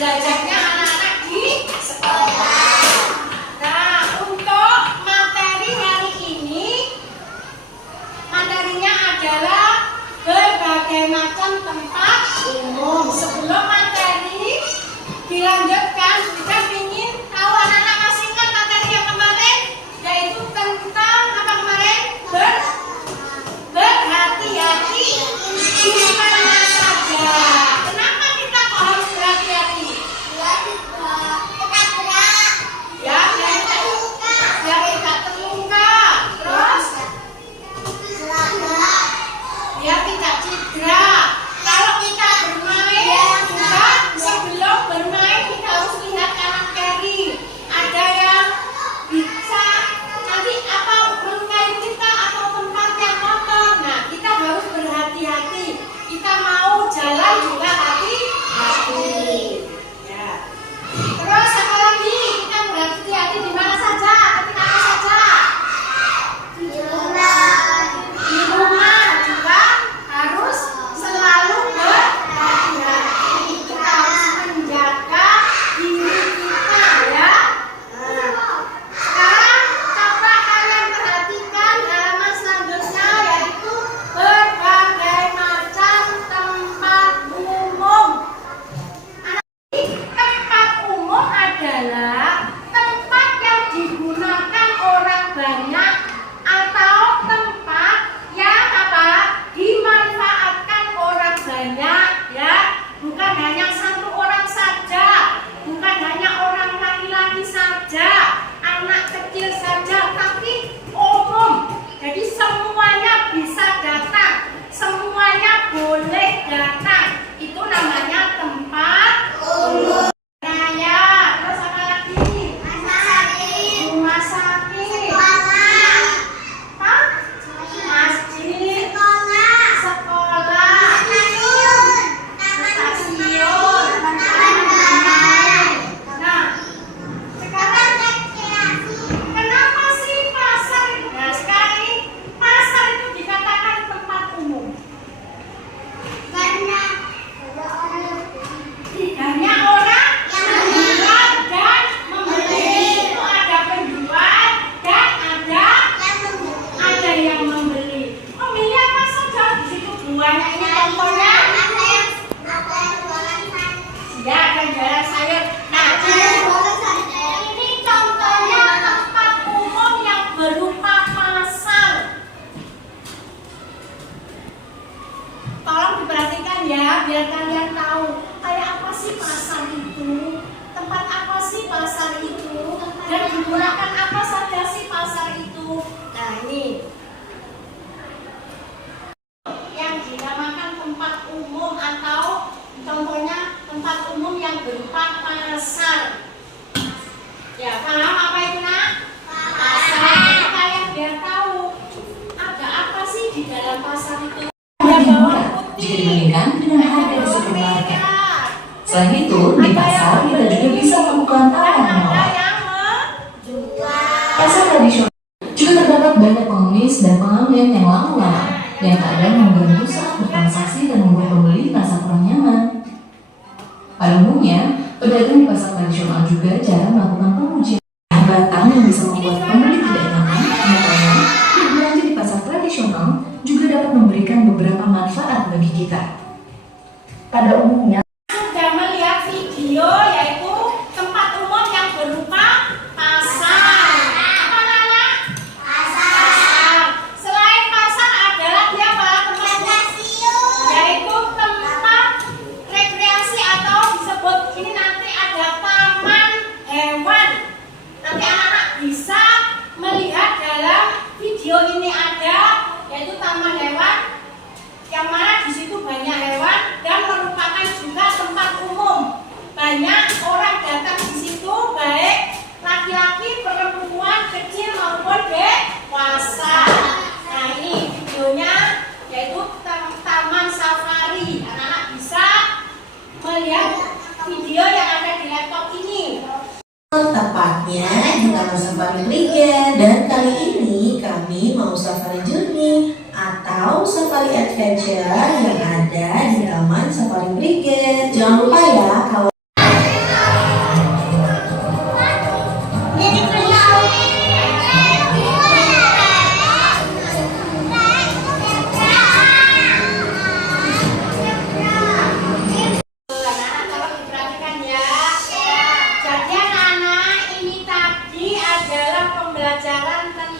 belajarnya anak-anak di sekolah. Nah, untuk materi hari ini, materinya adalah berbagai macam tempat umum. Sebelum materi dilanjutkan, kita ingin tahu anak-anak masih ingat materi yang kemarin, yaitu tentang apa kemarin? Berhati-hati di mana saja. Kenapa kita kok harus berhati-hati? Ya, biar tidak terluka. Terus biar tidak cedera. Kalau kita bermain juga, sebelum bermain kita harus lihat kanan kiri. Ada yang bisa nanti apa melukai kita atau tempat yang kotor. Nah, kita harus berhati-hati. Kita mau jalan juga hati-hati. Ya. Terus apa lagi? Kita berhati-hati di mana saja, ketika apa saja? Di rumah juga harus selalu berhati-hati. Kita harus menjaga diri kita, ya. Sekarang coba kalian perhatikan halaman selanjutnya, yaitu berbagai macam tempat umum. Tempat umum adalah tempat yang digunakan orang banyak atau tempat yang apa? Dimanfaatkan orang banyak, ya. Bukan hanya satu orang saja, bukan hanya orang laki-laki saja, anak kecil saja, tapi umum. Jadi semuanya bisa datang, semuanya boleh datang. Itu namanya tempat umum. Nah, ya, terus apa lagi? Rumah sakit, Hah? Masjid, sekolah, stasiun, nah, sekarang kenapa sih pasar? Nah, sekali pasar itu dikatakan tempat umum. Hanya orang yang menjual dan membeli. Itu ada penjual dan ada yang membeli. Pembeli apa saja di situ buahnya ini contohnya. Ya, ada jualan sayur. Nah, ini contohnya tempat umum yang berupa pasar. Tolong diperhatikan ya, biar kalian tahu kayak apa sih pasar itu, tempat apa sih pasar itu, dan digunakan apa saja sih pasar itu. Nah, ini yang dinamakan tempat umum atau contohnya tempat umum yang berupa pasar. Ya, paham apa itu, Nak? Pasar. Jadi kalian biar tahu ada apa sih di dalam pasar itu. Lebih murah jika dibandingkan dengan harga di supermarket. Selain itu, di pasar kita juga bisa melakukan tawar menawar. Pasar tradisional juga terdapat banyak pengemis dan pengamen yang lama-lama, yang kadang mengganggu saat bertransaksi dan membuat pembeli merasa kurang nyaman. Pada umumnya, pedagang di pasar tradisional juga jarang melakukan pengujian hambatan yang bisa membuat pembeli tidak nyaman. Makanya, berbelanja di pasar tradisional juga dapat memberikan beberapa manfaat bagi kita. Pada umumnya, Sudah melihat video, yaitu tempat umum yang berupa pasar. Apa namanya? Pasar. Selain pasar ada lagi apa? Yaitu tempat rekreasi atau disebut ini nanti ada taman hewan. Nanti anak-anak bisa melihat dalam video ini ada, yaitu taman hewan, yang mana di situ banyak hewan dan merupakan juga tempat umum. Banyak orang datang di situ, baik laki-laki, perempuan, kecil maupun dewasa. Nah, ini videonya, yaitu taman safari. Anak-anak bisa melihat video yang ada di laptop ini. Tepatnya di Taman Safari Brigade, dan kali ini kami mau safari journey atau safari adventure yang ada di Taman Safari Brigade. Jangan lupa ya, kalau pembelajaran tentang